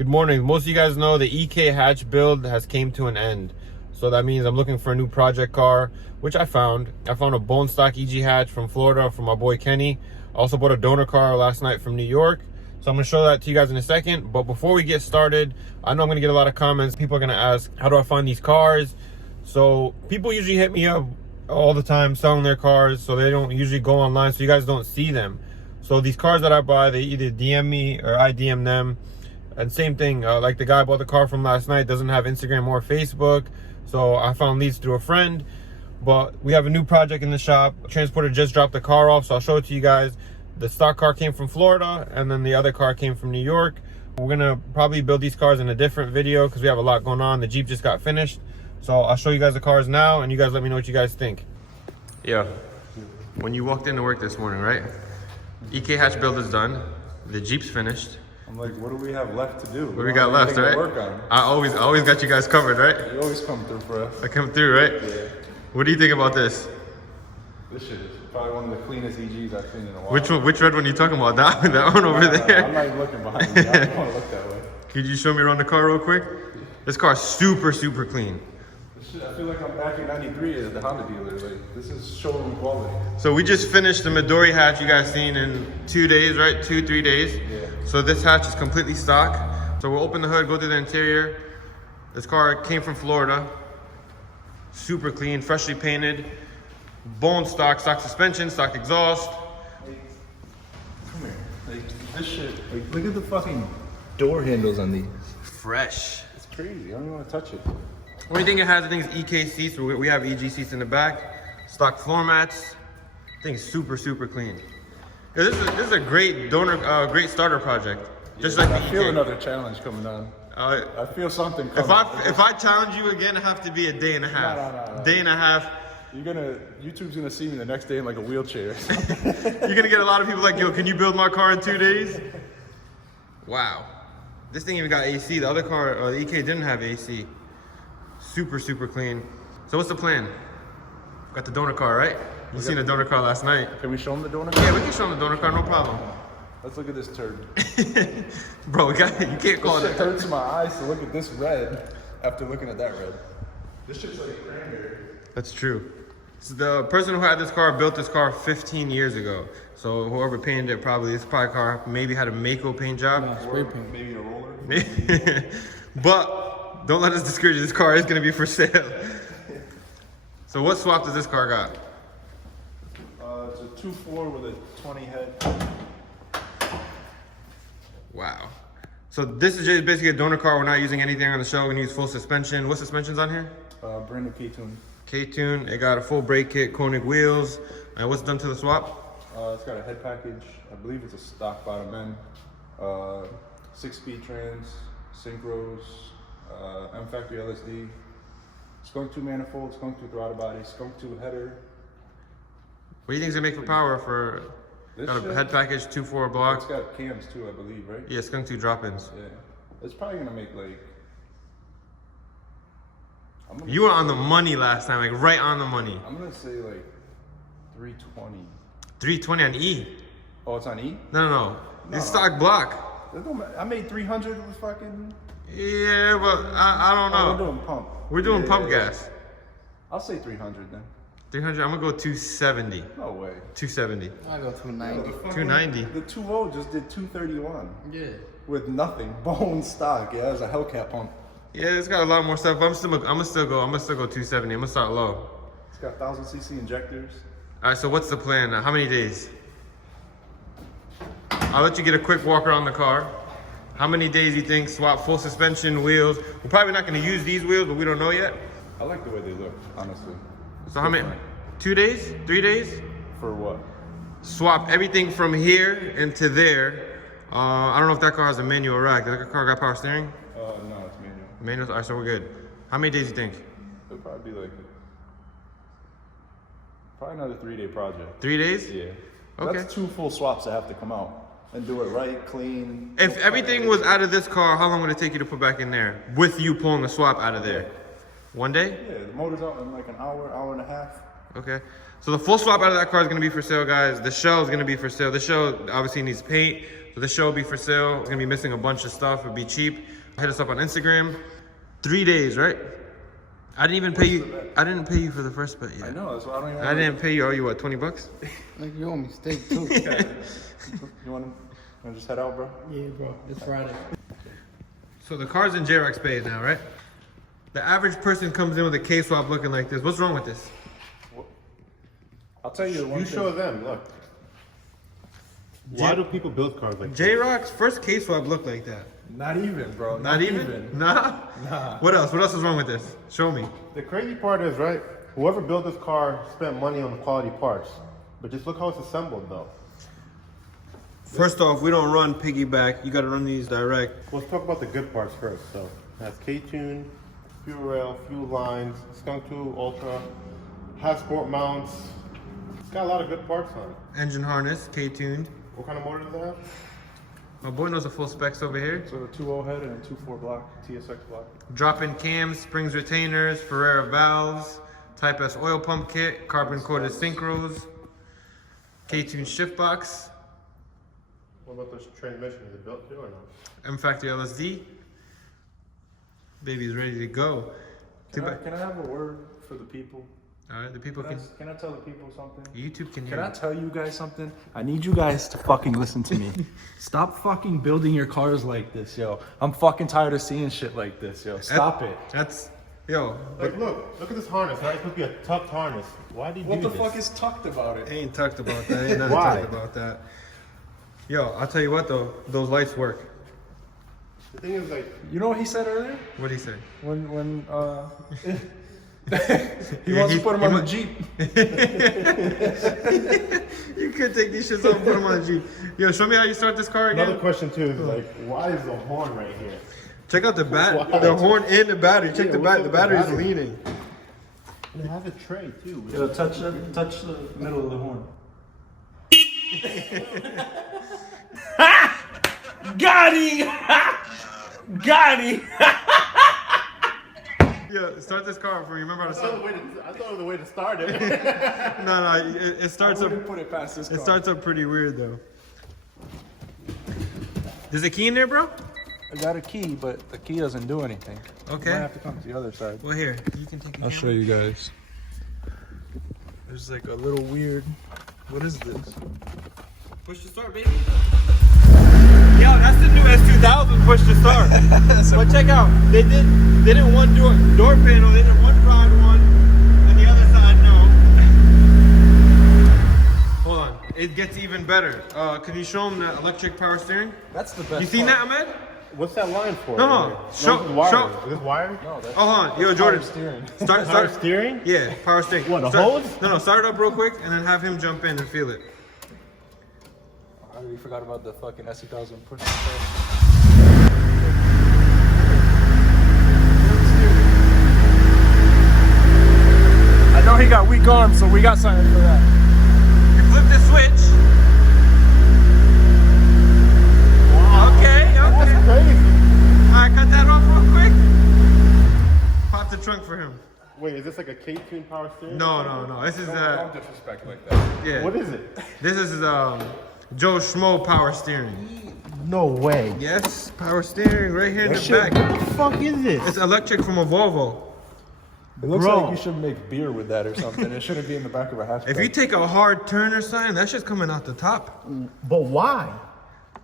Good morning. Most of you guys know the EK hatch build has came to an end. So that means I'm looking for a new project car, which I found. I found a bone stock EG hatch from Florida from my boy Kenny. I also bought a donor car last night from New York. So I'm gonna show that to you guys in a second. But before we get started, I know I'm gonna get a lot of comments. People are gonna ask, how do I find these cars? So people usually hit me up all the time selling their cars, so they don't usually go online, so you guys don't see them. So these cars that I buy, they either DM me or I DM them. And same thing, like the guy I bought the car from last night doesn't have Instagram or Facebook. So I found these through a friend. But we have a new project in the shop. Transporter just dropped the car off, so I'll show it to you guys. The stock car came from Florida, and then the other car came from New York. We're gonna probably build these cars in a different video because we have a lot going on. The Jeep just got finished. So I'll show you guys the cars now, and you guys let me know what you guys think. Yeah, when you walked into work this morning, right? EK hatch build is done. The Jeep's finished. I'm like, what do we have left to do? What we got left, right? Work on. I always got you guys covered, right? You always come through for us. I come through, right? Yeah. What do you think about this? This shit is probably one of the cleanest EGs I've seen in a while. Which one? Which red one are you talking about? That one over there? I'm not even looking behind me. I don't want to look that way. Could you show me around the car real quick? This car's super clean. This shit, I feel like I'm back in '93 at the Honda dealer. Like, this is showroom quality. So we just finished the Midori hatch you guys seen in 2 days, right? 2-3 days. Yeah. So this hatch is completely stock. So we'll open the hood, go through the interior. This car came from Florida. Super clean, freshly painted. Bone stock suspension, stock exhaust. Like, come here. Like, this shit, like, look at the fucking door handles on these. Fresh. It's crazy. I don't even want to touch it. Only thing it has, I think, is EK seats. We have EG seats in the back. Stock floor mats. I think it's super clean. Yeah, this is a great donor, great starter project. Just like I the feel EK. another challenge coming on. I feel something coming. If I challenge you again, it have to be a day and a half. No. Day and a half. YouTube's gonna see me the next day in like a wheelchair. You're gonna get a lot of people like, yo, can you build my car in 2 days? Wow. This thing even got AC. The other car, the EK didn't have AC. Super clean. So what's the plan? Got the donor car, right? You seen the donor car last night. Can we show them the donor? Yeah, we can show them the donor car, no problem. Let's look at this turd. Bro, you can't call This it shit hurts my eyes to look at this red after looking at that red. This shit's like cranberry. That's true. So the person who had this car built this car 15 years ago. So whoever painted it, this car maybe had a Mako paint job. Spray paint. Maybe a roller. But don't let us discourage you. This car is gonna be for sale. So what swap does this car got? It's a 2.4 with a 20 head. Wow. So this is just basically a donor car. We're not using anything on the show. We're gonna use full suspension. What suspension's on here? Brand new K-Tune. K-Tune. It got a full brake kit, Koenig wheels. And what's done to the swap? It's got a head package. I believe it's a stock bottom end. 6-speed trans, synchros, M Factory LSD. Skunk 2 manifold, Skunk 2 throttle body, Skunk 2 header. What do you think it's gonna make for power for got a head package, 2.4 block? It's got cams too, I believe, right? Yeah, Skunk 2 drop-ins. Yeah. It's probably gonna make like. You were on the money last time, like right on the money. I'm gonna say like 320. 320 on E. Oh, it's on E? No. It's stock block. I made 300 with fucking. Yeah, but I don't know. We're doing pump. We're doing pump gas. I'll say 300 then. 300. I'm gonna go 270. No way. 270. I go 290. 290. The 2.0 just did 231. Yeah. With nothing, bone stock. Yeah, it was a Hellcat pump. Yeah, it's got a lot more stuff. I'm still go 270. I'm gonna start low. It's got 1,000cc injectors. All right. So what's the plan? How many days? I'll let you get a quick walk around the car. How many days you think? Swap full suspension, wheels. We're probably not gonna use these wheels, but we don't know yet. I like the way they look, honestly. So how many? 2 days? 3 days? For what? Swap everything from here into there. I don't know if that car has a manual rack. Does that car got power steering? No, it's manual. Manual. All right, so we're good. How many days you think? It'll probably be like another 3-day project. 3 days? Yeah. Okay. That's 2 full swaps that have to come out and do it right, clean. If everything was out of this car, how long would it take you to put back in there? With you pulling the swap out of there? 1 day? Yeah, the motor's out in like an hour and a half. Okay. So the full swap out of that car is gonna be for sale, guys. The shell is gonna be for sale. The shell obviously needs paint, so the shell will be for sale. It's gonna be missing a bunch of stuff. It'll be cheap. Hit us up on Instagram. 3 days, right? I didn't even pay you. I didn't pay you for the first bet yet. I know, that's why I don't even. I didn't pay you. Oh, you what? $20? Like you owe me steak too. You want to just head out, bro? Yeah, bro. It's Friday. So the car's in J-Rock's Bay now, right? The average person comes in with a K-swap looking like this. What's wrong with this? I'll tell you one You thing. show them, look. Why do people build cars like that? J-Rock's first K-swap looked like that. Not even, bro. Not even? Nah? Nah. What else? What else is wrong with this? Show me. The crazy part is, right, whoever built this car spent money on the quality parts. But just look how it's assembled, though. First off, we don't run piggyback. You gotta run these direct. Let's talk about the good parts first. So, it has K-tune, fuel rail, fuel lines, Skunk 2 Ultra, has sport mounts. It's got a lot of good parts on it. Engine harness, K-tuned. What kind of motor does it have? My boy knows the full specs over here. So a 2.0 head and a 2.4 block, TSX block. Drop-in cams, springs retainers, Ferrera valves, Type S oil pump kit, carbon coated synchros, K-tune shift box, What about the transmission? Is it built too or no? M Factory LSD. Baby's ready to go. Can I have a word for the people? All right, the people can. Can I tell the people something? YouTube can Can hear. I tell you guys something? I need you guys to fucking listen to me. Stop fucking building your cars like this, yo. I'm fucking tired of seeing shit like this, yo. Stop it. That's yo. Like, look at this harness, right? It could be a tucked harness. Why do you What do the this? fuck is tucked about it? Ain't talked about that. Ain't nothing Why? talked about that. Yo, I'll tell you what though. Those lights work. The thing is, like, You know what he said earlier? What'd he say? When he wants to put him on the Jeep. You could take these shits off and put them on the Jeep. Yo, show me how you start this car again. another question too is like, why is the horn right here? Check out the Why? the horn and the battery. Check Yeah, the what's the up with the battery's battery? leaning. And it has a tray too. Yo, touch the middle of the horn. Got him! Got him! Yeah, start this car for me. Remember how to I thought start? it was the way to start it. No, it starts up. Put it past this car. It starts up pretty weird though. There's a key in there, bro? I got a key, but the key doesn't do anything. Okay. I have to come to the other side. Well, here you can take. I'll show you guys. There's like a little weird. What is this? Push to start, baby. Yo, that's the new S2000 push to start. But check out, they did one door panel, they did one side one, and the other side no. Hold on, it gets even better. Can you show them the electric power steering? That's the best. You seen that, Ahmed? What's that line for? No. Show- this is wired. show- Is this wired? No, that's Hold on, yo, Jordan. steering. Start. Power steering? Yeah, power steering. What, a Start- hose? No, start it up real quick, and then have him jump in and feel it. I already forgot about the fucking S2000 push. I know he got weak arms, so we got something for that. You flip the switch. Okay. That's crazy. Alright, cut that off real quick. Pop the trunk for him. Wait, is this like a K-tune power steering? No. This is Don't disrespect like that. yeah. What is it? This is Joe Schmo power steering. No way. Yes, power steering right here in the What back. the fuck is this? It's electric from a Volvo. It looks Bro. like you should make beer with that or something. It shouldn't be in the back of a hatchback. If you take a hard turn or something, that's just coming out the top. But why?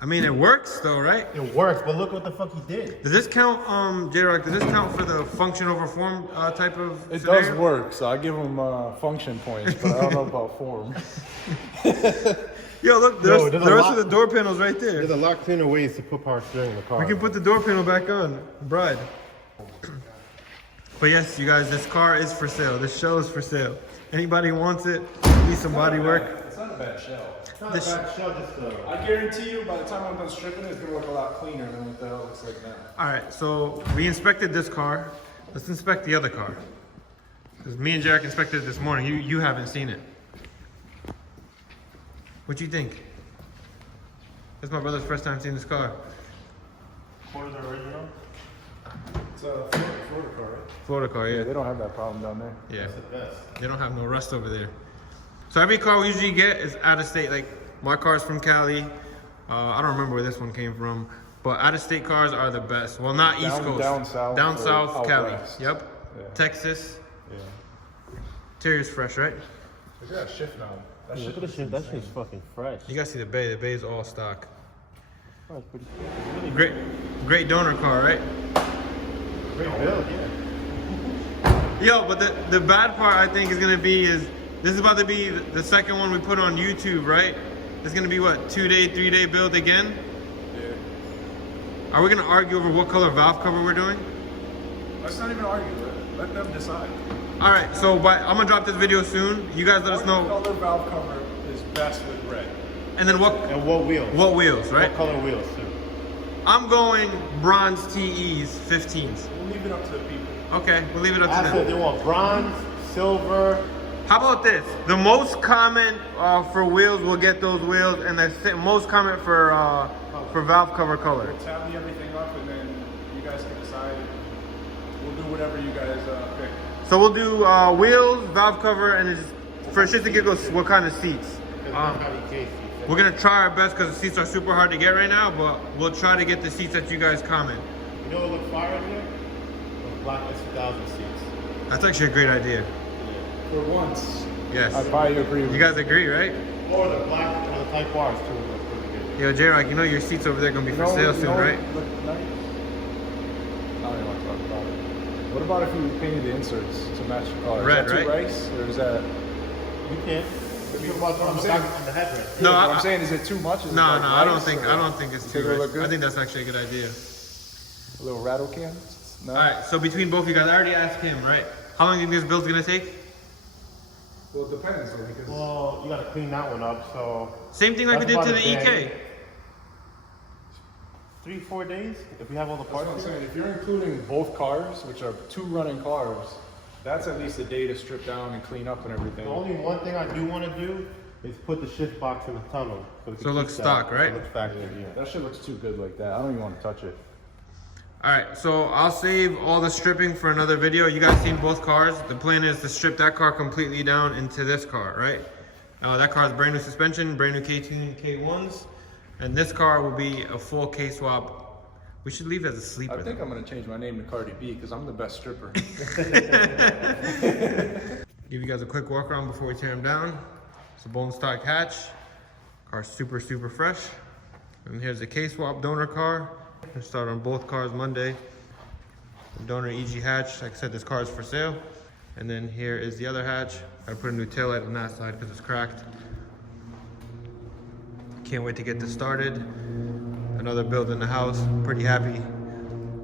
I mean, it works though, right? It works, but look what the fuck he did. Does this count, J-Rock, does this count for the function over form type of It scenario? does work, so I give him function points, but I don't know about form. Yo, look, Yo, the there's a rest lot- of the door panel's right there. There's a lot cleaner ways to put power steering in the car. We can put the door panel back on, bride. But yes, you guys, this car is for sale. This shell is for sale. Anybody wants it, need some body work. It's not a bad shell. It's not this- a bad shell, just I guarantee you, by the time I'm done stripping it, it's gonna look a lot cleaner than what the hell it looks like now. All right, so we inspected this car. Let's inspect the other car. Because me and Jarek inspected it this morning. You haven't seen it. What you think? This is my brother's first time seeing this car. Quarters are original. It's a Florida car, right? Florida car, Yeah, yeah. they don't have that problem down there. Yeah, That's the best. they don't have no rust over there. So every car we usually get is out of state. Like my car's from Cali. I don't remember where this one came from, but out of state cars are the best. Well, not East Coast. Down south. Down or south, out Cali. west. Yep. Yeah. Texas. Yeah. Interior's fresh, right? Look at that shift now. That Look shit at the shit. That shit's fucking fresh. You guys see the bay. The bay's all stock. Oh, it's pretty really Great donor car, right? great build, yeah. Yo, but the bad part I think is gonna be is this is about to be the second one we put on YouTube, right? It's gonna be what, 2-day, 3-day build again? Yeah. Are we gonna argue over what color valve cover we're doing? Let's not even argue. Let them decide. All right, so I'm gonna drop this video soon. You guys let us know, Color valve cover is best with red. and then what And what wheels? wheels, right? What color wheels too? I'm going bronze TEs, 15s. We'll leave it up to the people. Okay, we'll leave it up to After them. they want bronze, silver. How about this? The most common for wheels will get those wheels, and the most common for valve cover color. Tally everything up, and then you guys can decide. We'll do whatever you guys pick. So we'll do wheels, valve cover, and it's for shit to give us what kind of seats. We're gonna try our best because the seats are super hard to get right now, but we'll try to get the seats that you guys comment. You know what looks fire in here? Those black S2000 seats. That's actually a great idea. For once. Yes. I probably agree with You guys agree, right? Or the black, or the Type R's too. Look pretty good. Yo, J-Rock, you know your seats over there gonna be for sale soon, right? Look nice. I don't even want to talk about it. What about if you painted the inserts to match the car? Red, is that too right? rice, or is that? You can. If you want on the back on the headrest. No, What I'm saying, is it too much? Is it No, like I don't rice, think or it's think too it'll look rich. good? I think that's actually a good idea. a little rattle can. No. All right, so between both of you guys, I already asked him, right? How long do you think this build's gonna take? Well, it depends, though, because Well, you gotta clean that one up, so Same thing like we That's did to about the a day. EK. 3-4 days if we have all the that's what parts. I'm here. saying. If you're including both cars, which are 2 running cars, that's at least a day to strip down and clean up and everything. The only one thing I do want to do is put the shift box in the tunnel. So it can looks keep stock, that- right? It looks factory, yeah. That shit looks too good like that. I don't even want to touch it. All right, so I'll save all the stripping for another video. You guys seen both cars. The plan is to strip that car completely down into this car, right? That car has brand new suspension, brand new K2 K1s, and this car will be a full K swap. We should leave it as a sleeper. I think I'm gonna change my name to Cardi B because I'm the best stripper. Give you guys a quick walk around before we tear them down. It's a bone stock hatch. Car's super fresh. And here's the K-swap donor car. We'll start on both cars Monday. The donor EG hatch. Like I said, this car is for sale. And then here is the other hatch. Gotta put a new taillight on that side because it's cracked. Can't wait to get this started. Another build in the house. Pretty happy.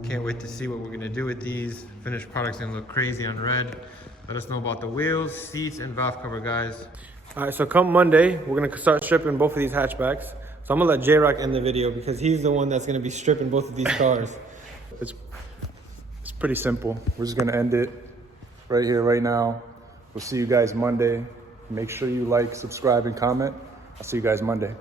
Can't wait to see what we're gonna do with these. Finished product's gonna look crazy on red. Let us know about the wheels, seats, and valve cover, guys. All right, so come Monday, we're gonna start stripping both of these hatchbacks. So I'm gonna let J-Rock end the video because he's the one that's gonna be stripping both of these cars. It's pretty simple. We're just gonna end it right here, right now. We'll see you guys Monday. Make sure you like, subscribe, and comment. I'll see you guys Monday.